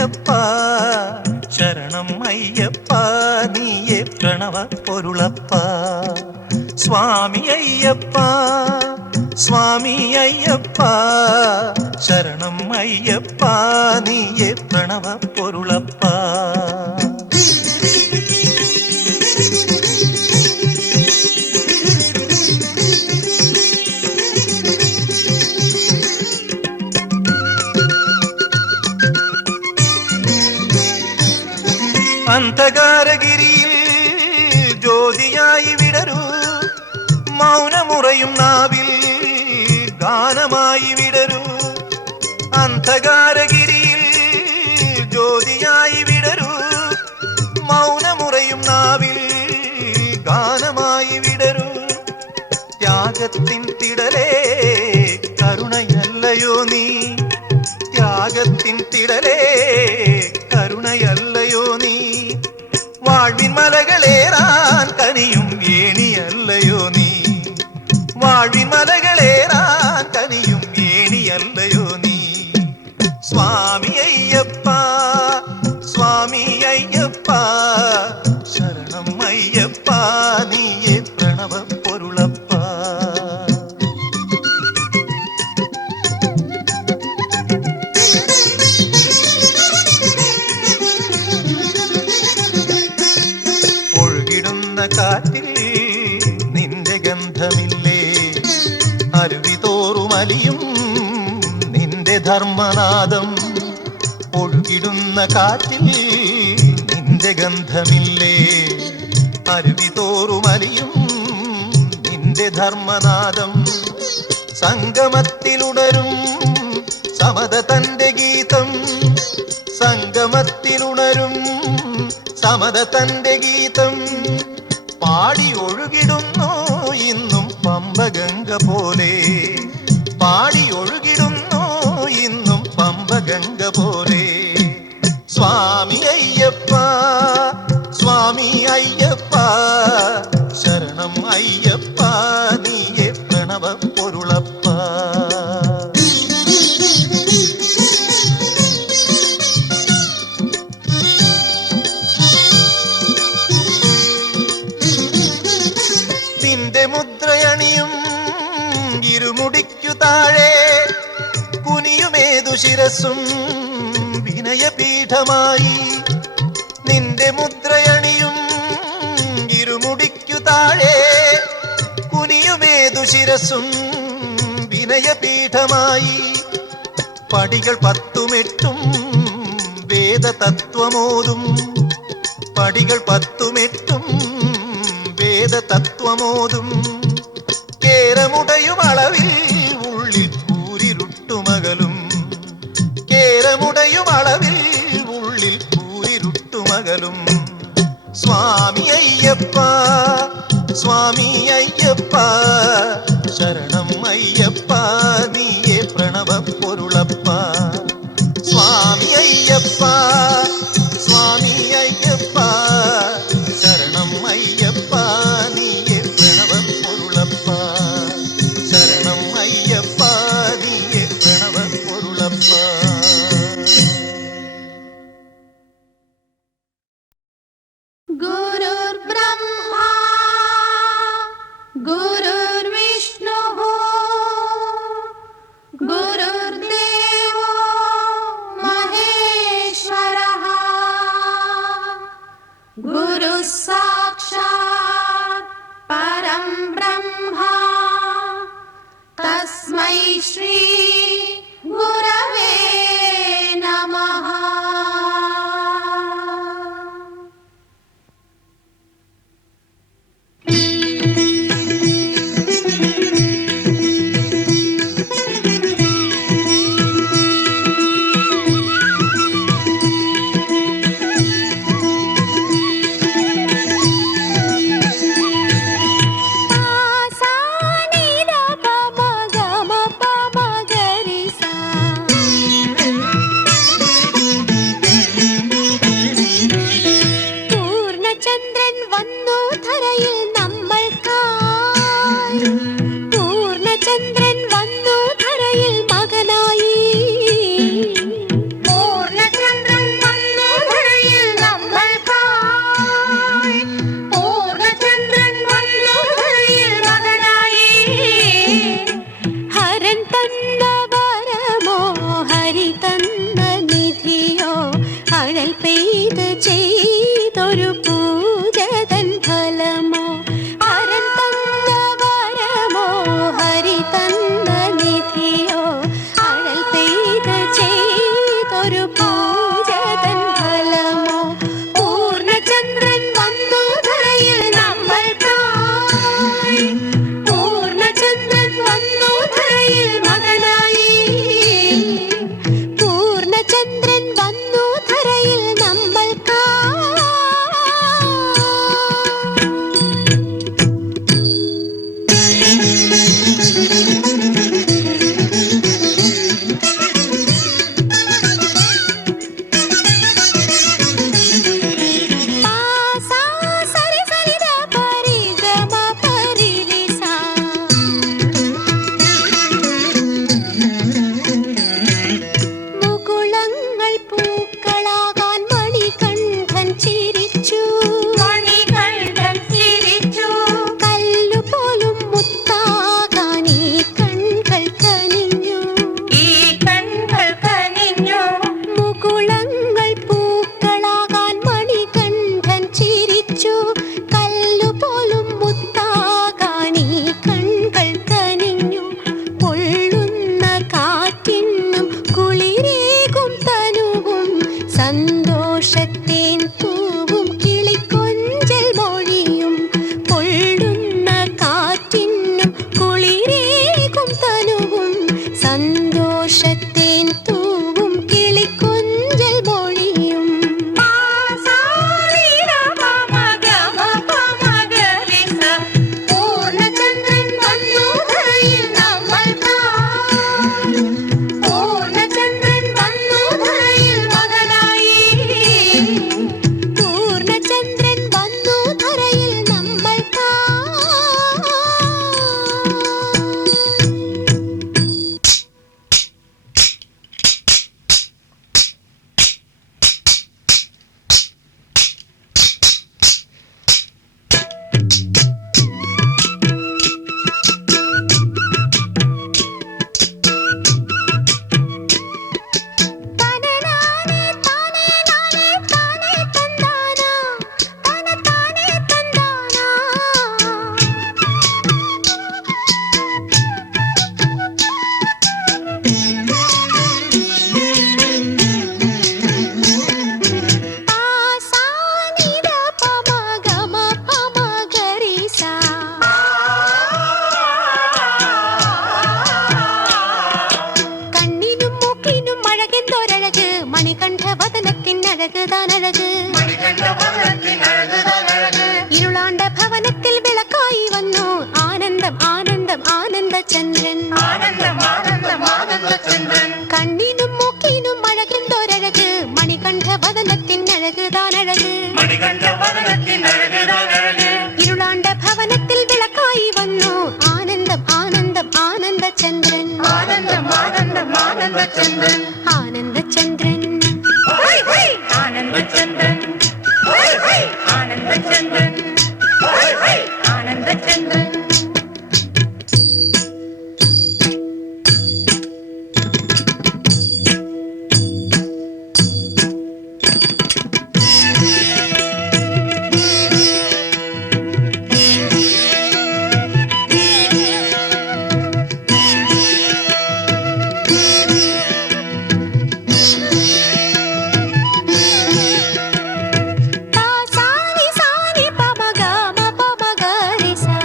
അയ്യപ്പ ശരണം അയ്യപ്പ നീയെ പ്രണവ പൊരുളപ്പ സ്വാമി അയ്യപ്പ സ്വാമി അയ്യപ്പ ശരണം അയ്യപ്പ നീയെ പ്രണവ പൊരുളപ്പ അന്ധകാരഗിരിയിൽ ജ്യോതിയായി വിടരൂ മൗനമുറയും നാവിൽ ഗാനമായി വിടരൂ അന്ധകാരഗിരിയിൽ ജ്യോതിയായി വിടരൂ മൗനമുറയും നാവിൽ ഗാനമായി വിടരൂ ത്യാഗത്തിൻ തിടലേ കരുണയല്ലയോ നീ ത്യാഗത്തിൻ തിടലേ കരുണയല്ലയോ നീ വാഴ്വിൻ മലകളേറാൻ കനിയും ഏണിയല്ലയോ നീ വാഴ്വിൻ മലകളേറാൻ കനിയും ഏണിയല്ലയോ നീ സ്വാമി അയ്യപ്പ സ്വാമി അയ്യപ്പ ശരണം അയ്യപ്പ നീയെ പ്രണവ പൊരുളപ്പ കാറ്റിൽ നിന്റെ ഗന്ധമില്ലേ അരുവി തോറുമലിയും നിന്റെ ധർമ്മനാദം ഒഴുകിടുന്ന കാറ്റിൽ നിന്റെ ഗന്ധമില്ലേ അരുവി തോറുമലിയും നിന്റെ ധർമ്മനാദം സംഗമത്തിലുണരും സമത തന്റെ ഗീതം സംഗമത്തിലുണരും സമത തന്റെ ഗീതം പാടി ഒഴുകിടുന്നു ഇന്നും പമ്പഗംഗ പോലെ പാടി ഒഴുകിടുന്നു ഇന്നും പമ്പഗംഗ പോലെ സ്വാമി അയ്യപ്പ സ്വാമി അയ്യപ്പ ശരണം അയ്യപ്പ നീയെ പ്രണവ പൊരുളപ്പ മുദ്രയണിയും ഇരുമുടിക്കു താഴെ കുനിയുമേതു ശിരസും വിനയപീഠമായി നിന്റെ മുദ്രയണിയും ഇരുമുടിക്കു താഴെ കുനിയുമേതു ശിരസും വിനയപീഠമായി പടികൾ 10-8 വേദതത്വമോതും പടികൾ 10-8 വേദതത്വമോതും കേരമുടയും അളവിൽ ഉള്ളിൽ കൂരിരുട്ടുമകലും കേരമുടയും അളവിൽ ഉള്ളിൽ കൂരിരുട്ടുമകലും സ്വാമി അയ്യപ്പ സ്വാമി അയ്യപ്പ ശരണം അയ്യപ്പ നീയെ പ്രണവ പൊരുളപ്പ സ്വാമി അയ്യപ്പ സ്വാമി അയ്യപ്പ ശരണം അയ്യപ്പ നീയെ പ്രണവ പൊരുളപ്പ ശരണം അയ്യപ്പ നീയെ പ്രണവ പൊരുളപ്പ ഗുരുർബ്രഹ്മാ ഗുരുർവിഷ്ണുഃ ഗുരുർദേവോ മഹേശ്വരഃ ഗുരുഃ സാക്ഷാത് പരം ബ്രഹ്മ തസ്മൈ ശ്രീ ഗുരവേ നമഃ. Sa ni da pa ma ga അഴൽ പെയ്ത് ചെയ്തൊരു പൂജതൻ ഫലമോ ഹരൻ തന്ന വരമോ ഹരി തന്ന നിധിയോ അഴൽ പെയ്ത് ചെയ്തൊരു പൂജതൻ ഫലമോ പൂർണ്ണചന്ദ്രൻ വന്നു ധരയിൽ നമ്മൾക്കായി പൂർണ്ണചന്ദ്രൻ വന്നു ധരയിൽ മകനായി പൂർണ്ണചന്ദ്രൻ വന്നു ധരയിൽ നമ്മൾക്കായി പാസാ സരി സരിത പരിഗമ പരിരിസാ മുകുളങ്ങൾ പൂക്കളാകാൻ മണികണ്ഠൻ ചിരിച്ചു മണികണ്ഠൻ ചിരിച്ചു കല്ലുപോലും മുത്താകാൻ ഈ കൺകൾ കനിഞ്ഞു ഈ കൺകൾ കനിഞ്ഞു മുകുളങ്ങൾ പൂക്കളാകാൻ മണികണ്ഠൻ ചിരിച്ചു കല്ലുപോലും മുത്താകാൻ ഈ കൺകൾ കനിഞ്ഞു പൊള്ളുന്ന കാറ്റിനും കുളിരേകും തനുവും സന്തോഷത്തേൻ പൂവും കിളിക്കൊഞ്ചൽ മൊഴിയും പൊള്ളുന്ന കാറ്റിനും കുളിരേകും തനുവും സന്തോഷത്തേൻ തൂവും കിളിക്കൊഞ്ചൽ മൊഴിയും പൂർണ്ണചന്ദ്രൻ വന്നു ധരയിൽ നമ്മൾക്കായി പൂർണ്ണചന്ദ്രൻ വന്നു ധരയിൽ മകനായി പൂർണ്ണചന്ദ്രൻ വന്നു ധരയിൽ നമ്മൾക്കായി തനനാനേ താനേ നാനേ താനേ തന്താനാ തന താനേ തന്താനാ പാസാ നിദ പമ ഗമ പമ ഗരിസാ കണ്ണിനും മൂക്കിനും അഴകെന്തോരഴക് മണികണ്ഠവദനത്തിൻ അഴകുതാനഴക് ഇരുളാണ്ട ഭവനത്തിൽ വിളക്കായി വന്നു ആനന്ദം ആനന്ദം ആനന്ദചന്ദ്രൻ കണ്ണിനും മൂക്കിനും അഴകെന്തോരഴക് മണികണ്ഠവദനത്തിൻ അഴകുതാനഴക് ഇരുളാണ്ട ഭവനത്തിൽ വിളക്കായി വന്നു ആനന്ദം ആനന്ദം ആനന്ദചന്ദ്രൻ ആനന്ദചന്ദ്രൻ ആനന്ദചന്ദ്രൻ ആനന്ദചന്ദ്രൻ ആനന്ദചന്ദ്രൻ സാനി സാനി പമ ഗമ പമ ഗരിസാ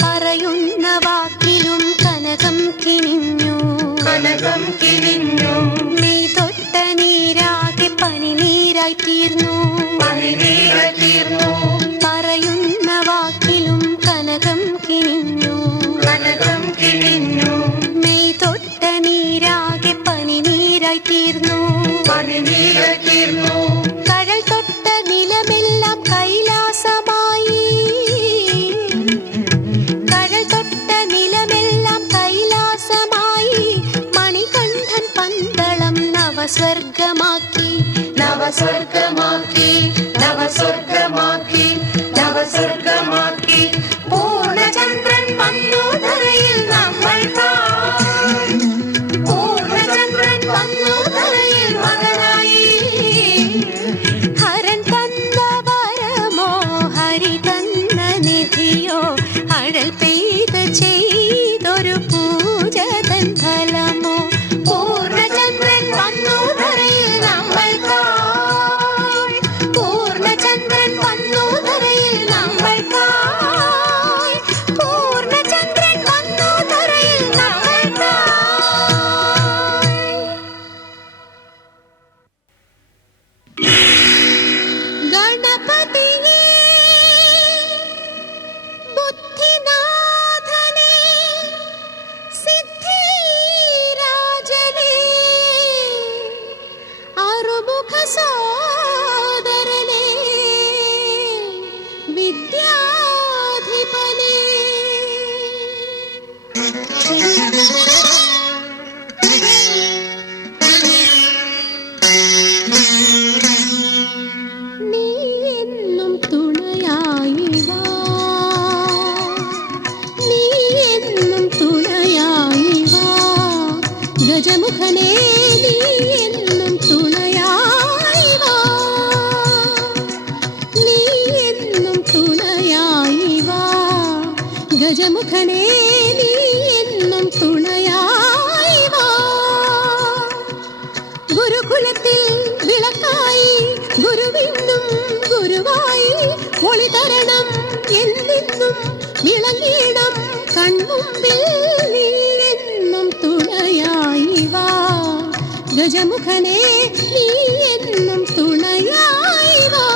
പറയുന്ന വാക്കിലും കനകം കിനിഞ്ഞു മെയ് തൊട്ട നീരാകെ പനിനീരായി തീർന്നു പറയുന്ന വാക്കിലും കനകം കിനിഞ്ഞു മെയ് തൊട്ട നീരാകെ പനിനീരായി തീർന്നു കഴൽ തൊട്ട നിലമെല്ലാം കൈലാസമായി കഴൽ തൊട്ട നിലമെല്ലാം കൈലാസമായി മണികണ്ഠൻ പന്തളം നവസ്വർഗമാക്കി നവസ്വർഗമാക്കി നവസ്വർഗമാക്കി നവസ്വർഗമാക്കി പൂർണ്ണചന്ദ്രൻ വന്നു ധരയിൽ നമ്മൾക്കായി പൂർണ്ണചന്ദ്രൻ ഗജമുഖനേ നീ എന്നും തുണയായി വാ, നീ എന്നും തുണയായി വാ. ഗജമുഖനേ നീ എന്നും തുണയായി വാ. ഗുരുകുലത്തിൽ വിളക്കായി ഗുരുവിന്നും ഗുരുവായി ഒളി തരണം എന്നെന്നും വിളങ്ങിടം കൺമുമ്പിൽ നീ എന്നും തുണയായി വാ. ഗജമുഖനേ നീ എന്നും തുണയായി വാ.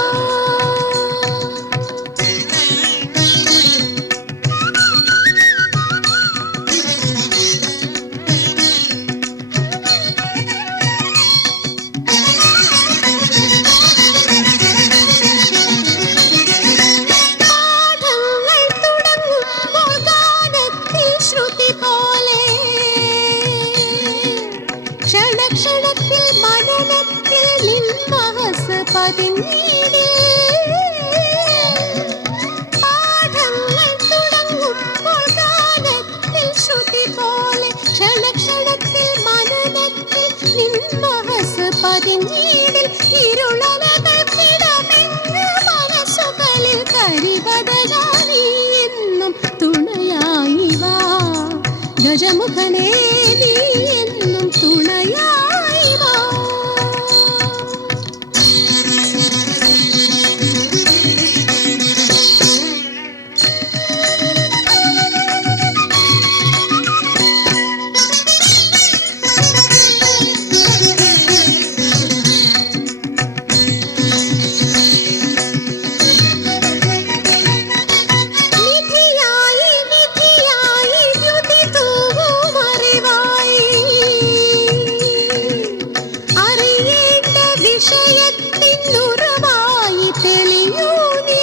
ക്ഷണക്ഷണത്തിൽ മനനത്തിൽ നിൻ മഹസ് പതിഞ്ഞിടേ. പാഠങ്ങൾ തുടങ്ങുമ്പോൾ ഗാനത്തിൽ ശ്രുതി പോലെ ക്ഷണക്ഷണത്തിൽ മനനത്തിൽ നിൻ മഹസ് പതിഞ്ഞിടിൽ. ഇരുളലകൾ പിടമെന്ന് മനസ്സുകളിൽ കരിപടരാണി എന്നും തുണയായി വാ. ഗജമുഖനേ നീ എന്നും തുണയായി വാ. വിഷയത്തിനുറവായി തെളിയൂ നീ.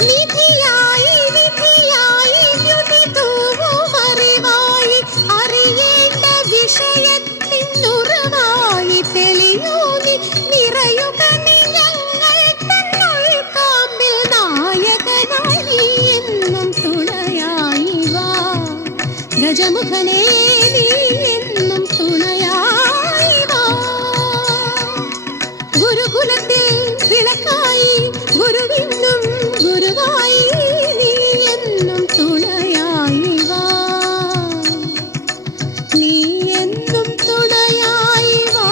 നിധിയായി വിധിയായി ദ്യുതി തൂവും അറിവായി അറിയേണ്ട വിഷയത്തിനുറവായി തെളിയൂ നീ. നിറയുക നീ ഞങ്ങൾ തന്നുൾക്കാമ്പിൽ നായകനായി നീ എന്നും തുണയായി വാ. ഗജമുഖനേ നീ എന്നും തുണയായി വാ. ഗുരുകുലത്തിൽ വിളക്കായി ഗുരുവിന്നും ഗുരുവായി നീ എന്നും തുണയായി വാ. നീ എന്നും തുണയായി വാ.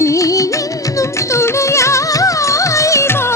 നീ എന്നും തുണയായി വാ.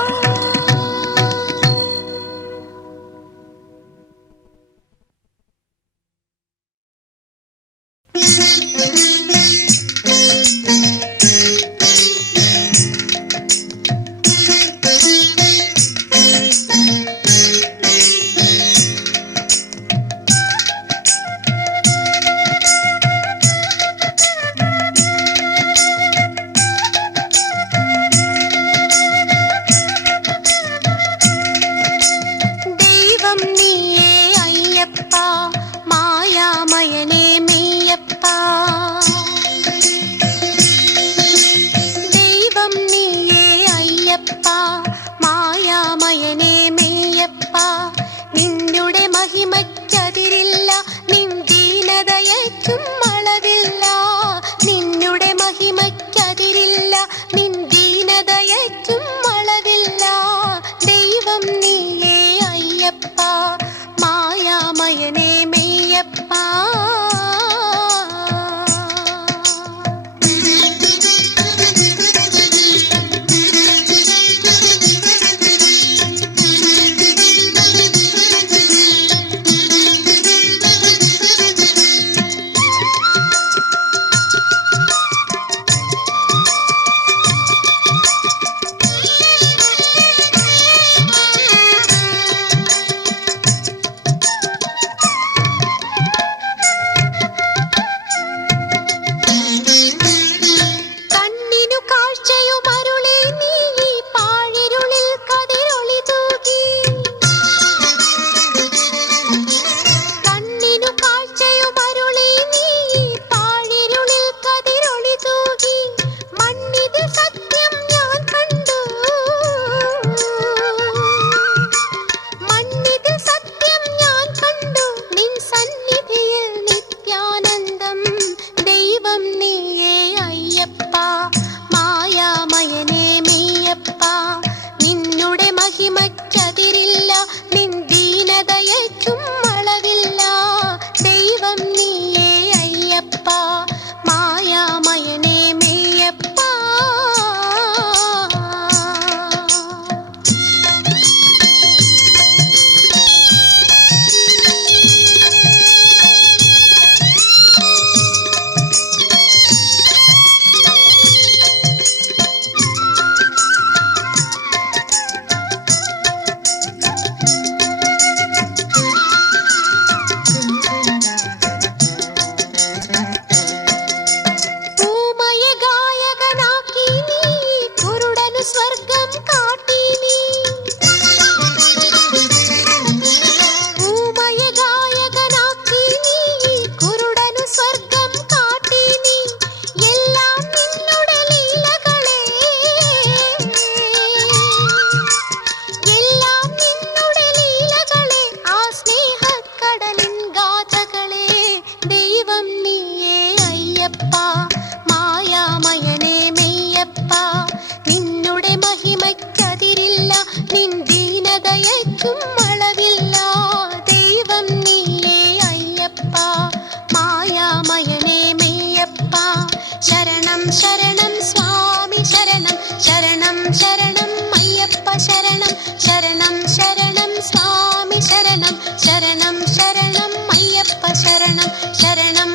അയ്യപ്പ മായാമയനേ മെയ്യപ്പ നിന്നുടെ മഹിമയ്ക്കതിരില്ല നിൻ ദീനതയ്ക്കും അളവില്ല ദൈവം നീയേ അയ്യപ്പ മായാമയനേ മെയ്യപ്പ ശരണം ശരണം സ്വാമി ശരണം ശരണം ശരണം അയ്യപ്പ ശരണം ശരണം ശരണം സ്വാമി ശരണം ശരണം ശരണം അയ്യപ്പ ശരണം ശരണം